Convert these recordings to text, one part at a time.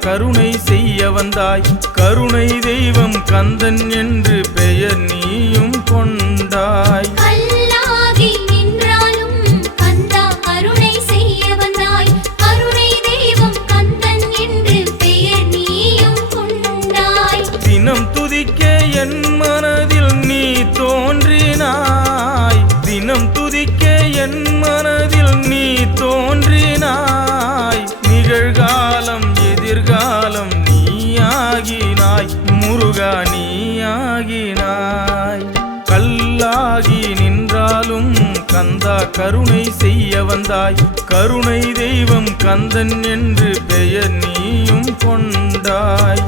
கருணை செய்ய வந்தாய். கருணை தெய்வம் கந்தன் என்று பெயர் நீயும் கொண்டாய். கல்லாகினாய் கல்லாகி நின்றாலும் கந்தா கருணை செய்ய வந்தாய். கருணை தெய்வம் கந்தன் என்று பெயர் நீயும் கொண்டாய்.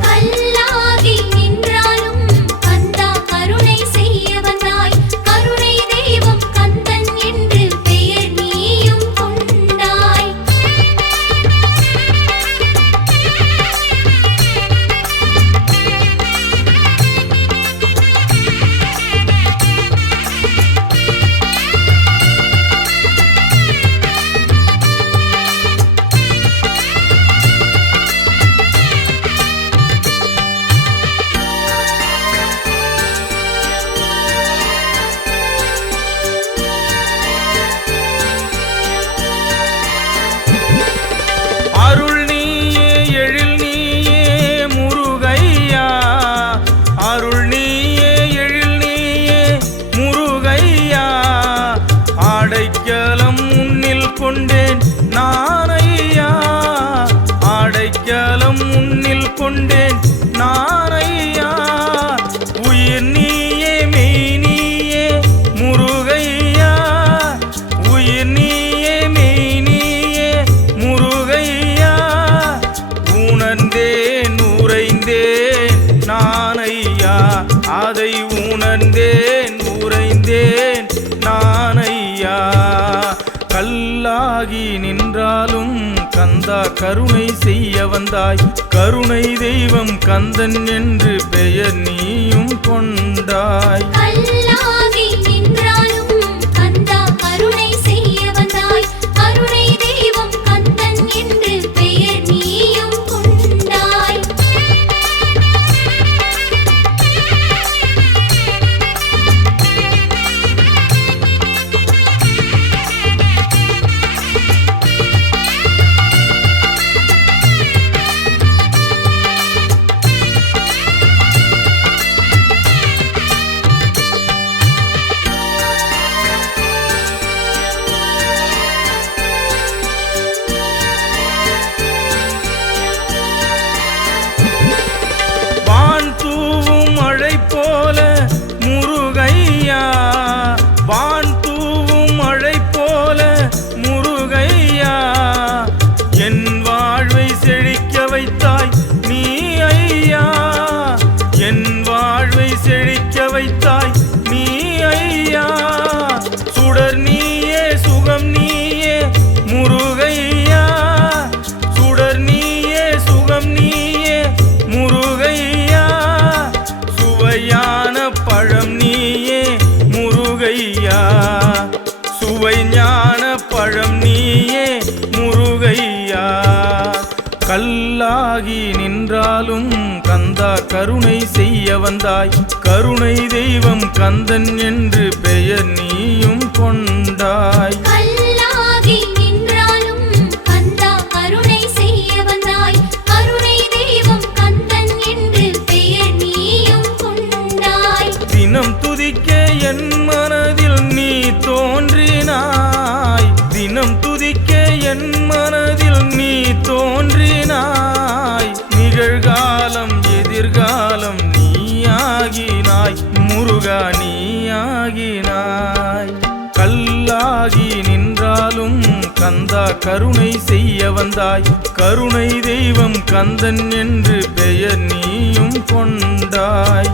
கொண்டேன் நான் ஐயா அடைக்கலம் உன்னில் கொண்டேன் நான் ஐயா உயிர் நீயே மெய் நீயே முருகையா. உயிர் நீயே மெய் நீயே முருகையா. உணர்ந்தேன் உறைந்தேன் ஐயா அதை உணர்ந்தேன் கல்லாகி நின்றாலும் கந்தா கருணை செய்ய வந்தாய். கருணை தெய்வம் கந்தன் என்று பெயர் நீயும் கொண்டாய். வாழ்வை செழிக்க வைத்தாய் நீ ஐயா சுடர் நீயே சுகம் நீயே முருகையா. சுடர் நீயே சுகம் நீயே முருகையா. சுவையான பழம் நீயே முருகையா. சுவை ஞான பழம் நீயே முருகையா. கல்லாகி நின்றாலும் கந்தா கருணை செய்ய வந்தாய். கருணை தெய்வம் கந்தன் என்று பெயர் நீயும் கொண்டாய். எதிர்காலம் நீயாகினாய். முருகா நீயாகினாய். கல்லாகி நின்றாலும் கந்தா கருணை செய்ய வந்தாய். கருணை தெய்வம் கந்தன் என்று பெயர் நீயும் கொண்டாய்.